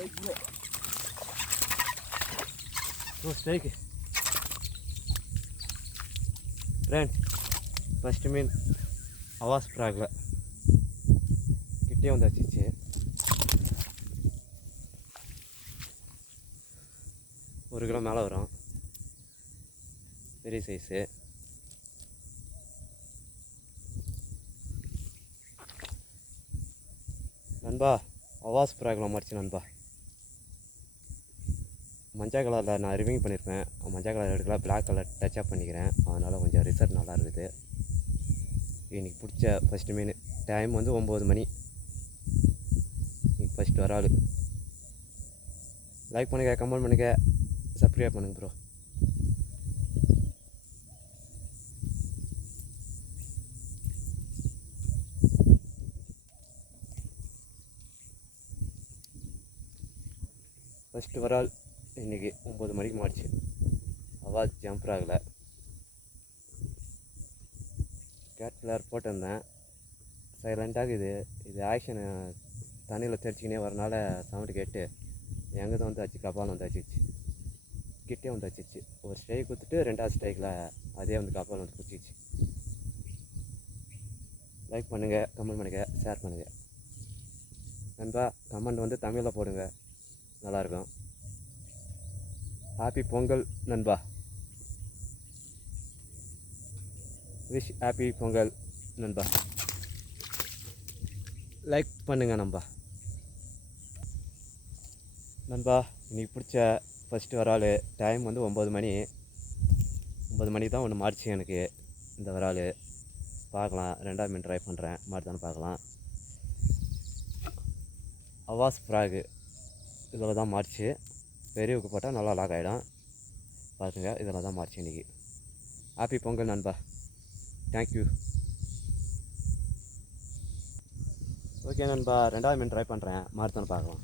ஓ ஸ்ட்ரைக்கு friend first மீன் அவாஸ் ப்ராகில் கிட்டே வந்து வச்சிச்சு ஒரு கிலோ மேலே வரும் பெரிய சைஸு நண்பா அவாஸ் ப்ராகில் மாறிச்சு நண்பா மஞ்சள் கலரில் நான் ரிவிங் பண்ணியிருப்பேன் மஞ்சள் கலர் எடுக்கல பிளாக் கலர் டச்சப் பண்ணிக்கிறேன். அதனால் கொஞ்சம் ரிசல்ட் நல்லா இருக்குது. இன்றைக்கி பிடிச்ச ஃபஸ்ட்டு மீன். டைம் வந்து ஒம்பது மணி. இன்னைக்கு ஃபஸ்ட்டு வர ஆள் லைக் பண்ணுங்கள் கமெண்ட் பண்ணுங்கள் சப்ஸ்கிரைப் பண்ணுங்கள் ப்ரோ ஃபஸ்ட்டு வர ஆள் இன்றைக்கி ஒம்பது மணிக்கு மாறிச்சு அவாஸ் ஜம்ப் ஆகலை. கேட் ஃப்ளேர் போட்டிருந்தேன் சைலண்ட்டாக இது இது ஆக்ஷனு தண்ணியில் தெரிச்சிக்கினே வரனால சவுண்டு கேட்டு எங்கே வந்து வச்சு கப்பால் வந்து வச்சிச்சு கிட்டே வந்து வச்சிச்சு ஒரு ஸ்ட்ரைக் கொடுத்துட்டு ரெண்டாவது ஸ்ட்ரைக்கில் அதே வந்து கப்பால் வந்து பிடிச்சிச்சு லைக் பண்ணுங்கள் கமெண்ட் பண்ணுங்கள் ஷேர் பண்ணுங்கள் நண்பா கமெண்ட் வந்து தமிழில் போடுங்க. நல்லாயிருக்கும் ஹாப்பி பொங்கல் நண்பா. விஷ் ஹாப்பி பொங்கல் நண்பா. லைக் பண்ணுங்க நண்பா. நண்பா இன்னைக்கு பிடிச்ச ஃபஸ்ட்டு வரால் டைம் வந்து ஒம்பது மணி. ஒம்பது மணிக்கு தான் ஒன்று மாறிச்சு எனக்கு இந்த வரால் பார்க்கலாம் ரெண்டாவது மீன் ட்ரை பண்ணுறேன் மாறுதான்னு பார்க்கலாம். அவாஸ் ஃப்ராகு இதில் தான் மாறிச்சு. பெரியவுக்கு போட்டால் நல்லா லாக் ஆகிடும். பார்த்துங்க இதெல்லாம் தான் மாறிச்சு இன்றைக்கி ஹாப்பி பொங்கல் நண்பா. தேங்க்யூ ஓகே நண்பா ரெண்டாவது மீன் ட்ரை பண்ணுறேன் மாறுதான்னு பார்க்கலாம்.